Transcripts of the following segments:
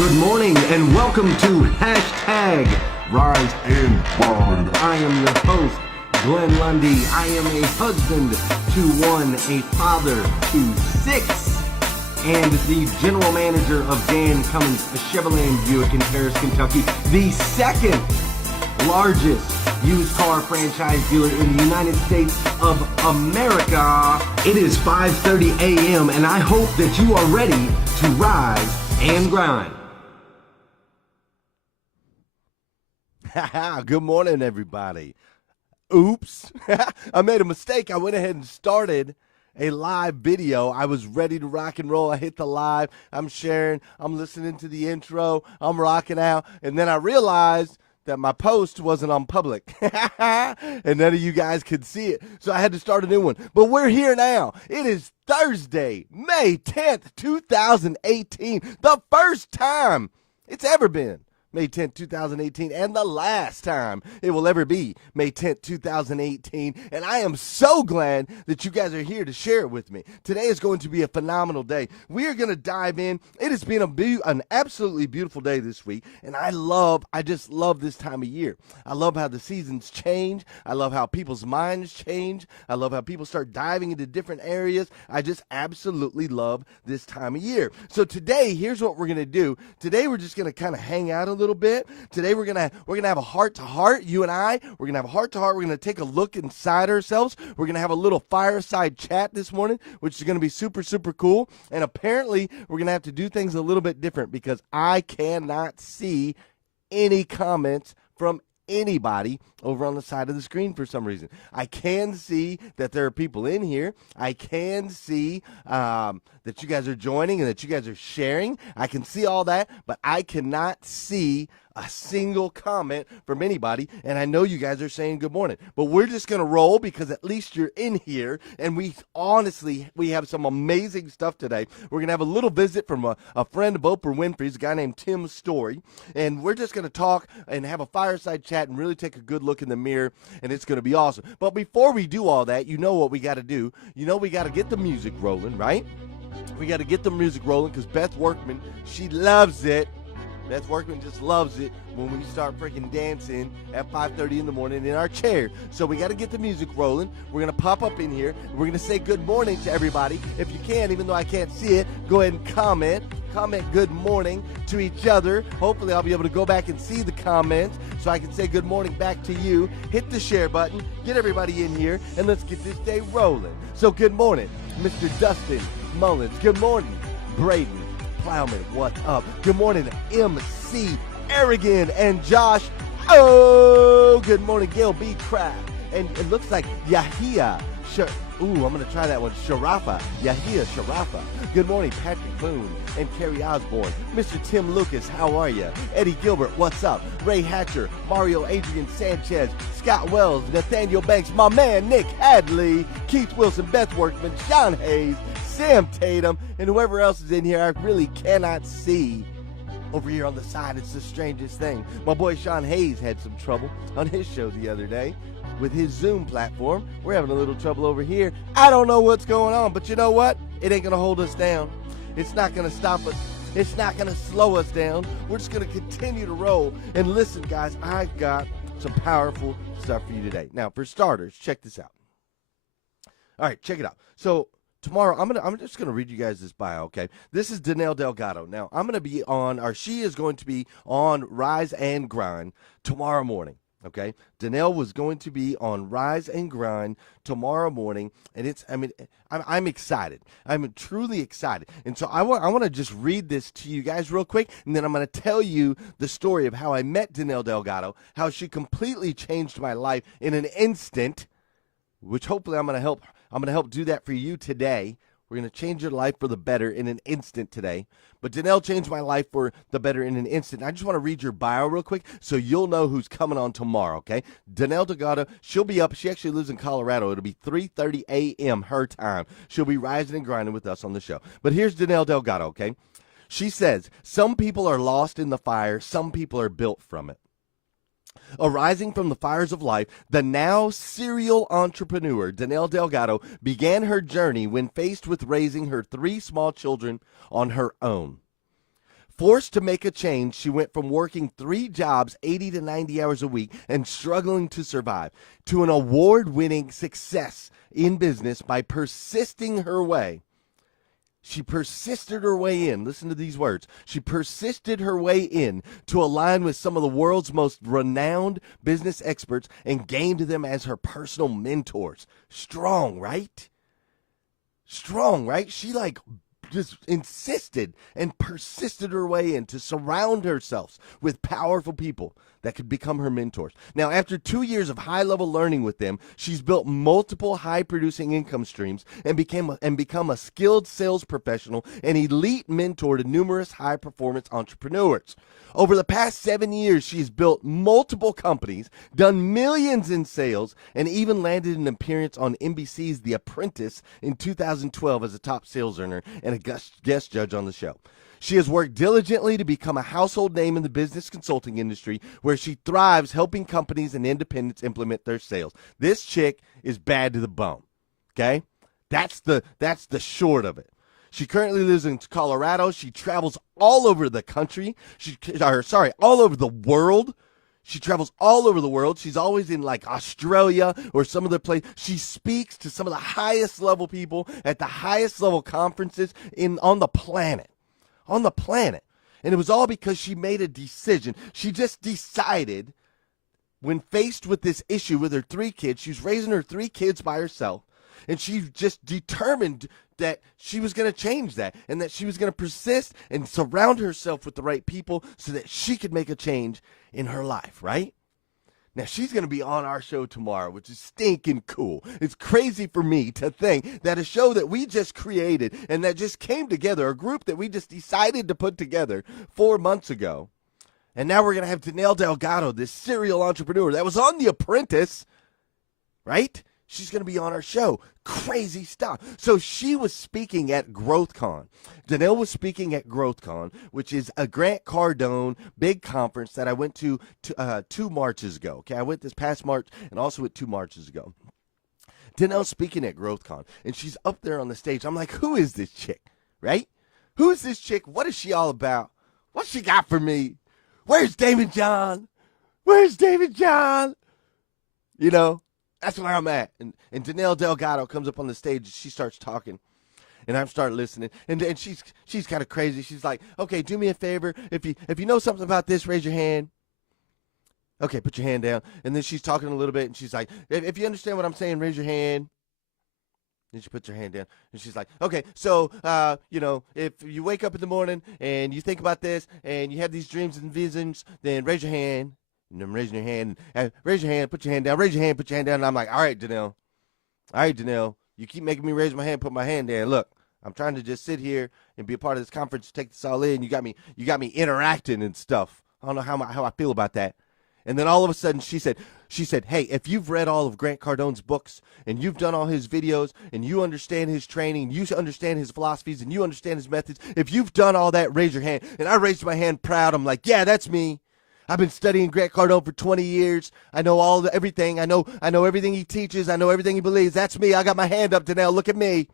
Good morning and welcome to Hashtag Rise and Grind. I am your host, Glenn Lundy. I am a husband to one, a father to six, and the general manager of Dan Cummins Chevrolet Buick in Paris, Kentucky, the second largest used car franchise dealer in the United States of America. It is 5:30 a.m. and I hope that you are ready to rise and grind. Good morning, everybody. Oops. I made a mistake. I went ahead and started a live video. I was ready to rock and roll. I hit the live. I'm sharing. I'm listening to the intro. I'm rocking out. And then I realized that my post wasn't on public. And none of you guys could see it. So I had to start a new one. But we're here now. It is Thursday, May 10th, 2018. The first time it's ever been May 10th, 2018, and the last time it will ever be May 10th, 2018. And I am so glad that you guys are here to share it with me. Today is going to be a phenomenal day. We are going to dive in. It has been an absolutely beautiful day this week, and I just love this time of year. I love how the seasons change. I love how people's minds change. I love how people start diving into different areas. I just absolutely love this time of year. So today, here's what we're going to do. Today, we're just going to kind of hang out a little bit. Today we're gonna have a heart-to-heart. You and I, we're gonna have a heart-to-heart. We're gonna take a look inside ourselves. We're gonna have a little fireside chat this morning, which is gonna be super, super cool. And apparently we're gonna have to do things a little bit different because I cannot see any comments from anybody over on the side of the screen for some reason. I can see that there are people in here. I can see that you guys are joining and that you guys are sharing. I can see all that, but I cannot see a single comment from anybody, and I know you guys are saying good morning, but we're just going to roll because at least you're in here, and we have some amazing stuff today. We're going to have a little visit from a friend of Oprah Winfrey's, a guy named Tim Story, and we're just going to talk and have a fireside chat and really take a good look in the mirror, and it's going to be awesome. But before we do all that, you know what we got to do. You know we got to get the music rolling, right? We got to get the music rolling because Beth Workman, she loves it. Beth Workman just loves it when we start freaking dancing at 5:30 in the morning in our chair. So we got to get the music rolling. We're going to pop up in here. We're going to say good morning to everybody. If you can, even though I can't see it, go ahead and comment. Comment good morning to each other. Hopefully I'll be able to go back and see the comments so I can say good morning back to you. Hit the share button. Get everybody in here, and let's get this day rolling. So good morning, Mr. Dustin Mullins. Good morning, Braden Plowman, what's up? Good morning, MC Arrogant and Josh. Oh, good morning, Gail B. Craft. And it looks like Yahia. I'm going to try that one. Yahia Sharafa. Good morning, Patrick Boone and Carrie Osborne. Mr. Tim Lucas, how are you? Eddie Gilbert, what's up? Ray Hatcher, Mario Adrian Sanchez, Scott Wells, Nathaniel Banks, my man Nick Hadley, Keith Wilson, Beth Workman, Sean Hayes, Sam Tatum, and whoever else is in here I really cannot see. Over here on the side, it's the strangest thing. My boy Sean Hayes had some trouble on his show the other day with his Zoom platform. We're having a little trouble over here. I don't know what's going on, but you know what? It ain't going to hold us down. It's not going to stop us. It's not going to slow us down. We're just going to continue to roll. And listen, guys, I've got some powerful stuff for you today. Now, for starters, check this out. All right, check it out. So tomorrow, I'm just going to read you guys this bio, okay? This is Danelle Delgado. Now, she is going to be on Rise and Grind tomorrow morning, okay? Danelle was going to be on Rise and Grind tomorrow morning, and I'm excited. I'm truly excited. And so I want to just read this to you guys real quick, and then I'm going to tell you the story of how I met Danelle Delgado, how she completely changed my life in an instant, which hopefully I'm going to help do that for you today. We're going to change your life for the better in an instant today. But Danelle changed my life for the better in an instant. I just want to read your bio real quick so you'll know who's coming on tomorrow, okay? Danelle Delgado, she'll be up. She actually lives in Colorado. It'll be 3:30 a.m. her time. She'll be rising and grinding with us on the show. But here's Danelle Delgado, okay? She says, some people are lost in the fire. Some people are built from it. Arising from the fires of life, the now serial entrepreneur, Danelle Delgado, began her journey when faced with raising her 3 small children on her own. Forced to make a change, she went from working 3 jobs, 80 to 90 hours a week, and struggling to survive, to an award-winning success in business by persisting her way. She persisted her way in. Listen to these words. She persisted her way in to align with some of the world's most renowned business experts and gained them as her personal mentors. Strong, right? Strong, right? She just insisted and persisted her way in to surround herself with powerful people that could become her mentors. Now, after 2 years of high-level learning with them, she's built multiple high-producing income streams and become a skilled sales professional and elite mentor to numerous high-performance entrepreneurs. Over the past 7 years, she's built multiple companies, done millions in sales, and even landed an appearance on NBC's The Apprentice in 2012 as a top sales earner and a guest judge on the show. She has worked diligently to become a household name in the business consulting industry, where she thrives helping companies and independents implement their sales. This chick is bad to the bone, okay? That's the short of it. She currently lives in Colorado. She travels all over the country. All over the world. She travels all over the world. She's always in Australia or some other place. She speaks to some of the highest level people at the highest level conferences on the planet. On the planet. And it was all because she made a decision. She just decided, when faced with this issue with her 3 kids, she was raising her 3 kids by herself, and she just determined that she was going to change that, and that she was going to persist and surround herself with the right people so that she could make a change in her life, right? Now, she's going to be on our show tomorrow, which is stinking cool. It's crazy for me to think that a show that we just created and that just came together, a group that we just decided to put together 4 months ago, and now we're going to have Danelle Delgado, this serial entrepreneur that was on The Apprentice, right? She's going to be on our show. Crazy stuff. So she was speaking at GrowthCon. Danelle was speaking at GrowthCon, which is a Grant Cardone big conference that I went to 2 Marches ago. Okay, I went this past March and also went 2 Marches ago. Danelle's speaking at GrowthCon, and she's up there on the stage. I'm like, who is this chick, right? Who is this chick? What is she all about? What she got for me? Where's David John? Where's David John? You know? That's where I'm at. And Danelle Delgado comes up on the stage, and she starts talking. And I'm starting listening. And she's kind of crazy. She's like, okay, do me a favor. If you know something about this, raise your hand. Okay, put your hand down. And then she's talking a little bit, and she's like, if you understand what I'm saying, raise your hand. Then she puts her hand down, and she's like, okay, so, if you wake up in the morning and you think about this and you have these dreams and visions, then raise your hand. And then raising your hand, raise your hand, put your hand down, raise your hand, put your hand down. And I'm like, all right, Danelle. All right, Danelle. You keep making me raise my hand, put my hand down. Look, I'm trying to just sit here and be a part of this conference, take this all in. You got me interacting and stuff. I don't know how I feel about that. And then all of a sudden she said, hey, if you've read all of Grant Cardone's books and you've done all his videos and you understand his training, you understand his philosophies and you understand his methods, if you've done all that, raise your hand. And I raised my hand proud. I'm like, yeah, that's me. I've been studying Grant Cardone for 20 years. I know everything. I know everything he teaches. I know everything he believes. That's me. I got my hand up, Danelle. Look at me.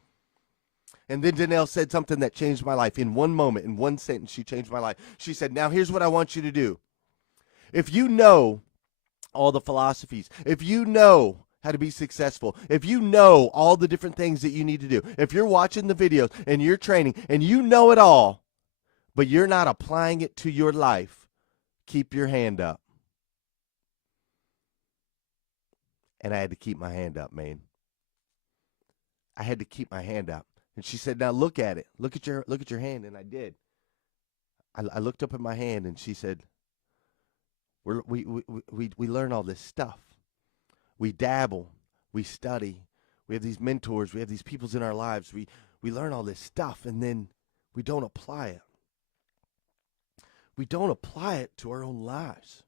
And then Danelle said something that changed my life. In one moment, in one sentence, she changed my life. She said, now here's what I want you to do. If you know all the philosophies, if you know how to be successful, if you know all the different things that you need to do, if you're watching the videos and you're training and you know it all, but you're not applying it to your life, keep your hand up. And I had to keep my hand up, man. I had to keep my hand up. And she said, now look at it. Look at your hand. And I did. I looked up at my hand, and she said, we learn all this stuff. We dabble. We study. We have these mentors. We have these peoples in our lives. We learn all this stuff, and then we don't apply it. We don't apply it to our own lives.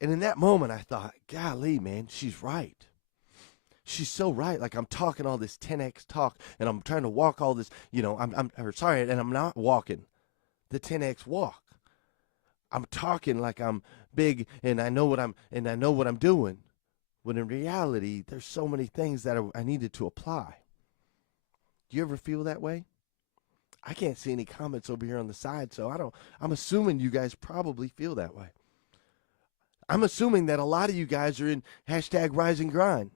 And in that moment, I thought, golly, man, she's right. She's so right. Like, I'm talking all this 10X talk, and I'm trying to walk all this, and I'm not walking the 10X walk. I'm talking like I'm big, and I know what I'm doing. When in reality, there's so many things that I needed to apply. Do you ever feel that way? I can't see any comments over here on the side, so I'm assuming you guys probably feel that way. I'm assuming that a lot of you guys are in hashtag Rise and Grind.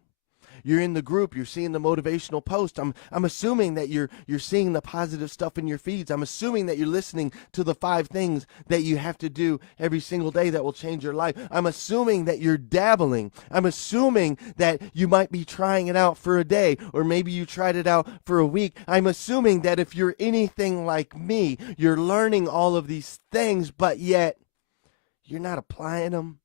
You're in the group. You're seeing the motivational post. I'm assuming that you're seeing the positive stuff in your feeds. I'm assuming that you're listening to the 5 things that you have to do every single day that will change your life. I'm assuming that you're dabbling. I'm assuming that you might be trying it out for a day, or maybe you tried it out for a week. I'm assuming that if you're anything like me, you're learning all of these things, but yet you're not applying them.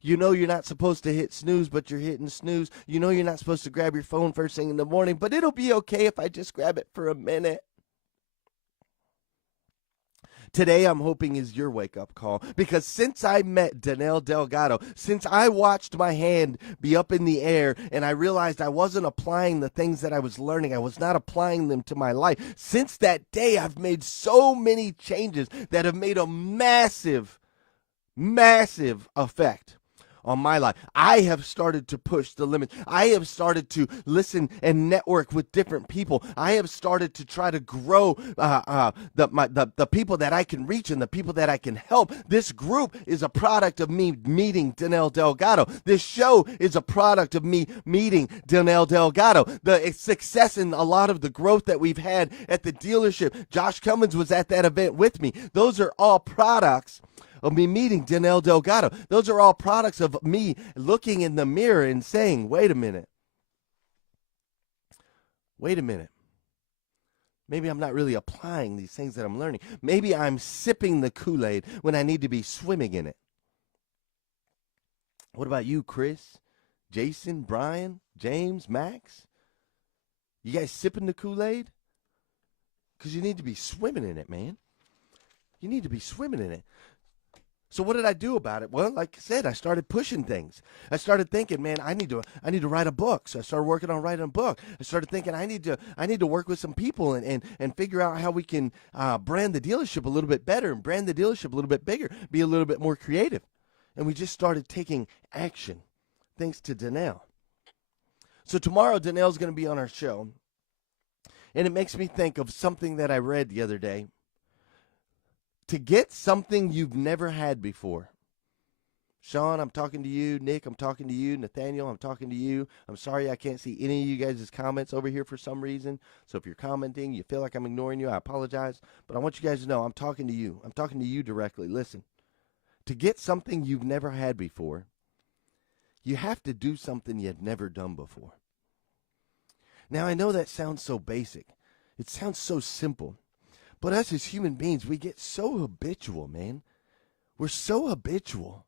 You know you're not supposed to hit snooze, but you're hitting snooze. You know you're not supposed to grab your phone first thing in the morning, but it'll be okay if I just grab it for a minute. Today, I'm hoping is your wake-up call, because since I met Danelle Delgado, since I watched my hand be up in the air and I realized I wasn't applying the things that I was learning, I was not applying them to my life, since that day, I've made so many changes that have made a massive, massive effect on my life. I have started to push the limits. I have started to listen and network with different people. I have started to try to grow the people that I can reach and the people that I can help. This group is a product of me meeting Danelle Delgado. This show is a product of me meeting Danelle Delgado. The success and a lot of the growth that we've had at the dealership. Josh Cummins was at that event with me. Those are all products of me meeting Danelle Delgado. Those are all products of me looking in the mirror and saying, wait a minute. Maybe I'm not really applying these things that I'm learning. Maybe I'm sipping the Kool-Aid when I need to be swimming in it. What about you, Chris, Jason, Brian, James, Max? You guys sipping the Kool-Aid? Because you need to be swimming in it, man. You need to be swimming in it. So what did I do about it? Well, like I said, I started pushing things. I started thinking, man, I need to write a book. So I started working on writing a book. I started thinking I need to work with some people and figure out how we can brand the dealership a little bit better and brand the dealership a little bit bigger, be a little bit more creative. And we just started taking action, thanks to Danelle. So tomorrow, Danelle's going to be on our show. And it makes me think of something that I read the other day. To get something you've never had before. Sean, I'm talking to you. Nick, I'm talking to you. Nathaniel, I'm talking to you. I'm sorry I can't see any of you guys' comments over here for some reason. So if you're commenting, you feel like I'm ignoring you, I apologize. But I want you guys to know I'm talking to you. I'm talking to you directly. Listen, to get something you've never had before, you have to do something you've never done before. Now, I know that sounds so basic. It sounds so simple. But us as human beings, we get so habitual, man. We're so habitual.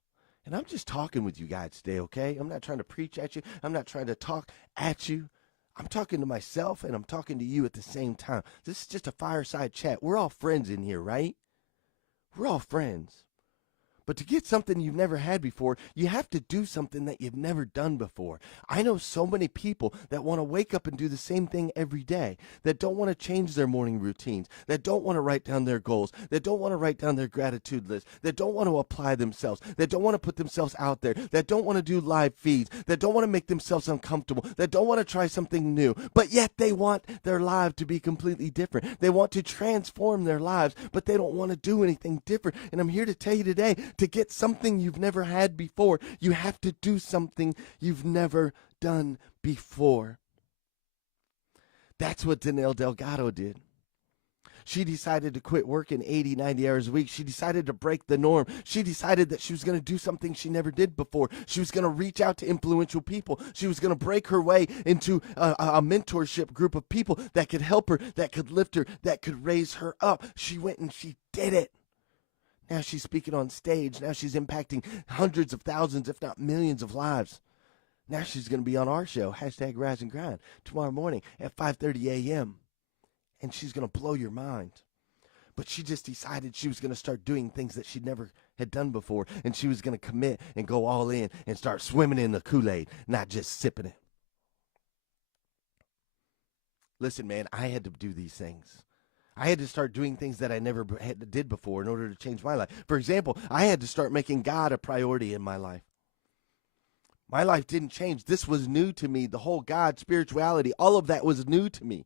And I'm just talking with you guys today, okay? I'm not trying to preach at you. I'm not trying to talk at you. I'm talking to myself and I'm talking to you at the same time. This is just a fireside chat. We're all friends in here, right? We're all friends. But to get something you've never had before, you have to do something that you've never done before. I know so many people that want to wake up and do the same thing every day, that don't want to change their morning routines, that don't want to write down their goals, that don't want to write down their gratitude list, that don't want to apply themselves, that don't want to put themselves out there, that don't want to do live feeds, that don't want to make themselves uncomfortable, that don't want to try something new, but yet they want their life to be completely different. They want to transform their lives, but they don't want to do anything different. And I'm here to tell you today, to get something you've never had before, you have to do something you've never done before. That's what Danelle Delgado did. She decided to quit working 80, 90 hours a week. She decided to break the norm. She decided that she was going to do something she never did before. She was going to reach out to influential people. She was going to break her way into a mentorship group of people that could help her, that could lift her, that could raise her up. She went and she did it. Now she's speaking on stage. Now she's impacting hundreds of thousands, if not millions of lives. Now she's going to be on our show, hashtag Rise and Grind, tomorrow morning at 5:30 a.m. And she's going to blow your mind. But she just decided she was going to start doing things that she never had done before. And she was going to commit and go all in and start swimming in the Kool-Aid, not just sipping it. Listen, man, I had to do these things. I had to start doing things that I never did before in order to change my life. For example, I had to start making God a priority in my life. My life didn't change. This was new to me. The whole God, spirituality, all of that was new to me.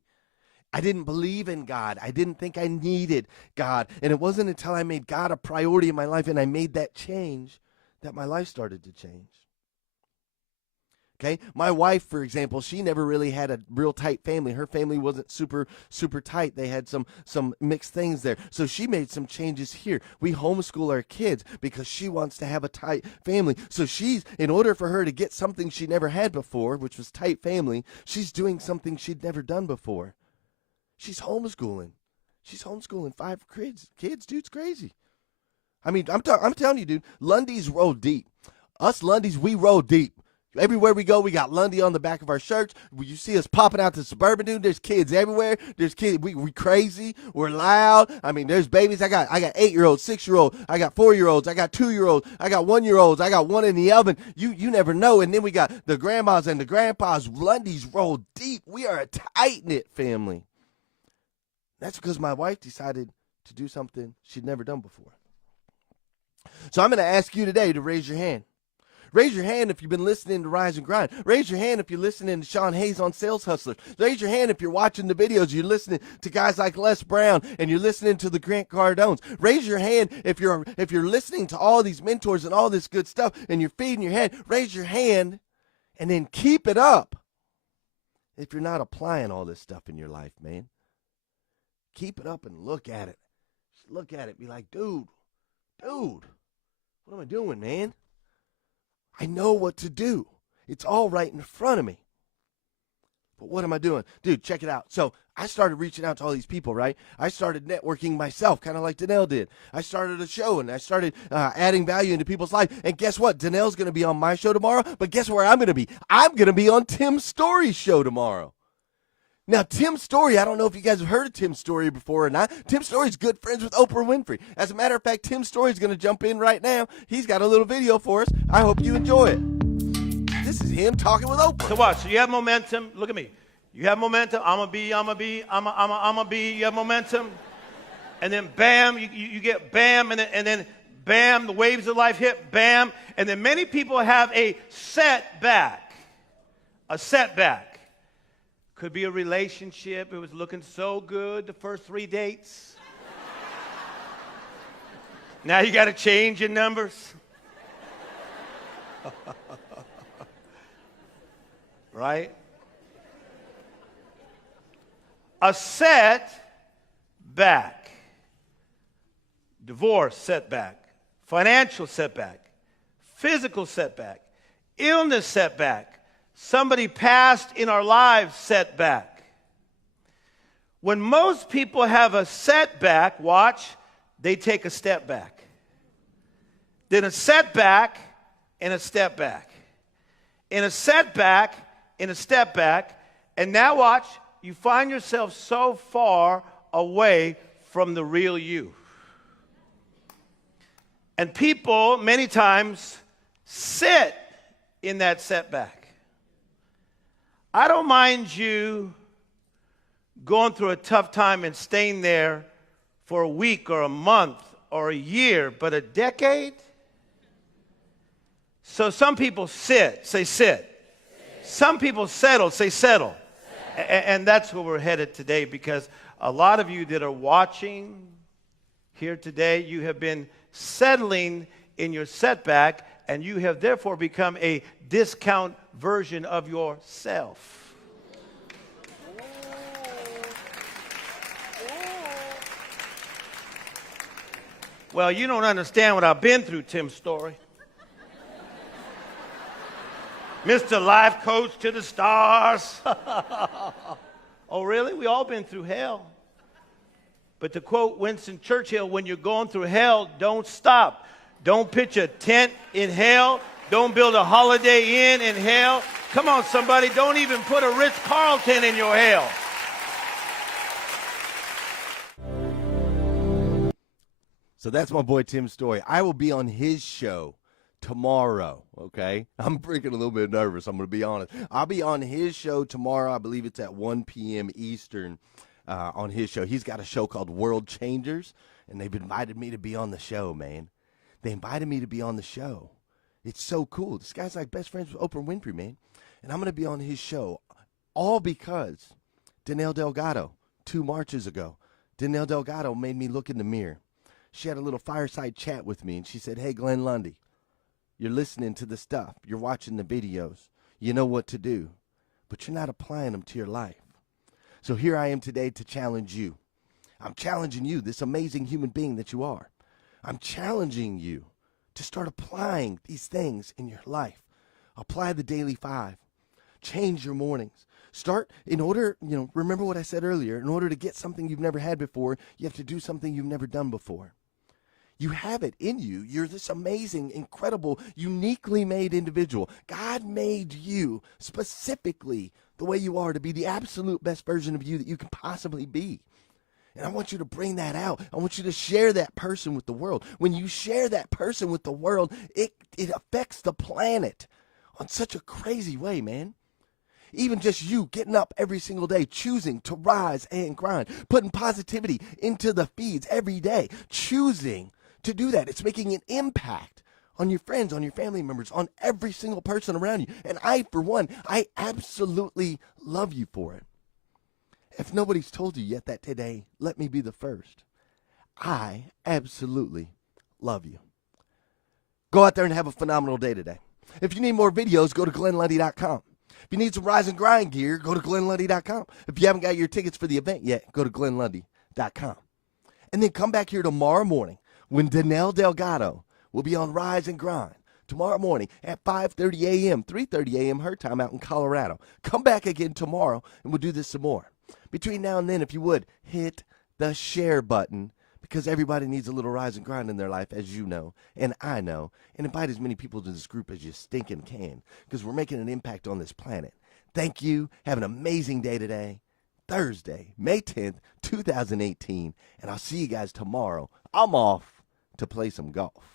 I didn't believe in God. I didn't think I needed God. And it wasn't until I made God a priority in my life and I made that change that my life started to change. Okay, my wife, for example, she never really had a real tight family. Her family wasn't super tight. They had some mixed things there. So she made some changes here. We homeschool our kids because she wants to have a tight family. So she's, in order for her to get something she never had before, which was tight family, she's doing something she'd never done before. She's homeschooling. She's homeschooling 5 kids. Dude, it's crazy. I mean, I'm telling you, dude, Lundy's roll deep. Us Lundys, we roll deep. Everywhere we go, we got Lundy on the back of our shirts. When you see us popping out to Suburban, dude, there's kids everywhere. There's kids. We crazy. We're loud. I mean, there's babies. I got 8-year-olds, 6-year-olds. I got 4-year-olds. I got 2-year-olds. I got 1-year-olds. I got one in the oven. You never know. And then we got the grandmas and the grandpas. Lundy's roll deep. We are a tight-knit family. That's because my wife decided to do something she'd never done before. So I'm going to ask you today to raise your hand. Raise your hand if you've been listening to Rise and Grind. Raise your hand if you're listening to Sean Hayes on Sales Hustlers. Raise your hand if you're watching the videos. You're listening to guys like Les Brown and you're listening to the Grant Cardones. Raise your hand if you're listening to all these mentors and all this good stuff and you're feeding your head. Raise your hand and then keep it up if you're not applying all this stuff in your life, man. Keep it up and look at it. Just look at it. Be like, dude, what am I doing, man? I know what to do. It's all right in front of me. But what am I doing? Dude, check it out. So I started reaching out to all these people, right? I started networking myself, kind of like Danelle did. I started a show, and I started adding value into people's life. And guess what? Danelle's going to be on my show tomorrow. But guess where I'm going to be? I'm going to be on Tim Story's show tomorrow. Now, Tim Story, I don't know if you guys have heard of Tim Story before or not. Tim Story's good friends with Oprah Winfrey. As a matter of fact, Tim Story's going to jump in right now. He's got a little video for us. I hope you enjoy it. This is him talking with Oprah. So watch. So you have momentum. Look at me. You have momentum. I'ma be. You have momentum. And then bam, you get bam, and then bam, the waves of life hit, bam. And then many people have a setback. A setback. Could be a relationship. It was looking so good the first 3 dates. Now you got to change your numbers. Right? A setback. Divorce setback. Financial setback. Physical setback. Illness setback. Somebody passed in our lives setback. When most people have a setback, watch, they take a step back. Then a setback and a step back. In a setback, in a step back, and now watch, you find yourself so far away from the real you. And people, many times, sit in that setback. I don't mind you going through a tough time and staying there for a week or a month or a year, but a decade? So some people sit, say sit. Some people settle, say settle. And that's where we're headed today, because a lot of you that are watching here today, you have been settling in your setback, and you have therefore become a discount version of yourself. Well, you don't understand what I've been through, Tim Story. Mr. Life Coach to the stars. Oh, really? We all been through hell. But to quote Winston Churchill, when you're going through hell, don't stop. Don't pitch a tent in hell. Don't build a Holiday Inn in hell. Come on, somebody. Don't even put a Ritz-Carlton in your hell. So that's my boy Tim Story. I will be on his show tomorrow, okay? I'm freaking a little bit nervous, I'm going to be honest. I'll be on his show tomorrow. I believe it's at 1 p.m. Eastern on his show. He's got a show called World Changers, and they've invited me to be on the show, man. They invited me to be on the show. It's so cool. This guy's like best friends with Oprah Winfrey, man. And I'm going to be on his show all because Danelle Delgado 2 marches ago, Danielle Delgado made me look in the mirror. She had a little fireside chat with me, and she said, hey, Glenn Lundy, you're listening to the stuff. You're watching the videos. You know what to do, but you're not applying them to your life. So here I am today to challenge you. I'm challenging you, this amazing human being that you are. I'm challenging you to start applying these things in your life. Apply the daily 5. Change your mornings. Start in order, remember what I said earlier, in order to get something you've never had before, you have to do something you've never done before. You have it in you. You're this amazing, incredible, uniquely made individual. God made you specifically the way you are to be the absolute best version of you that you can possibly be. And I want you to bring that out. I want you to share that person with the world. When you share that person with the world, it affects the planet on such a crazy way, man. Even just you getting up every single day, choosing to rise and grind, putting positivity into the feeds every day, choosing to do that. It's making an impact on your friends, on your family members, on every single person around you. And I, for one, I absolutely love you for it. If nobody's told you yet that today, let me be the first. I absolutely love you. Go out there and have a phenomenal day today. If you need more videos, go to GlennLundy.com. If you need some Rise and Grind gear, go to GlennLundy.com. If you haven't got your tickets for the event yet, go to GlennLundy.com. And then come back here tomorrow morning when Danielle Delgado will be on Rise and Grind. Tomorrow morning at 5:30 a.m., 3:30 a.m. her time out in Colorado. Come back again tomorrow and we'll do this some more. Between now and then, if you would, hit the share button because everybody needs a little rise and grind in their life, as you know, and I know. And invite as many people to this group as you stinking can because we're making an impact on this planet. Thank you. Have an amazing day today, Thursday, May 10th, 2018, and I'll see you guys tomorrow. I'm off to play some golf.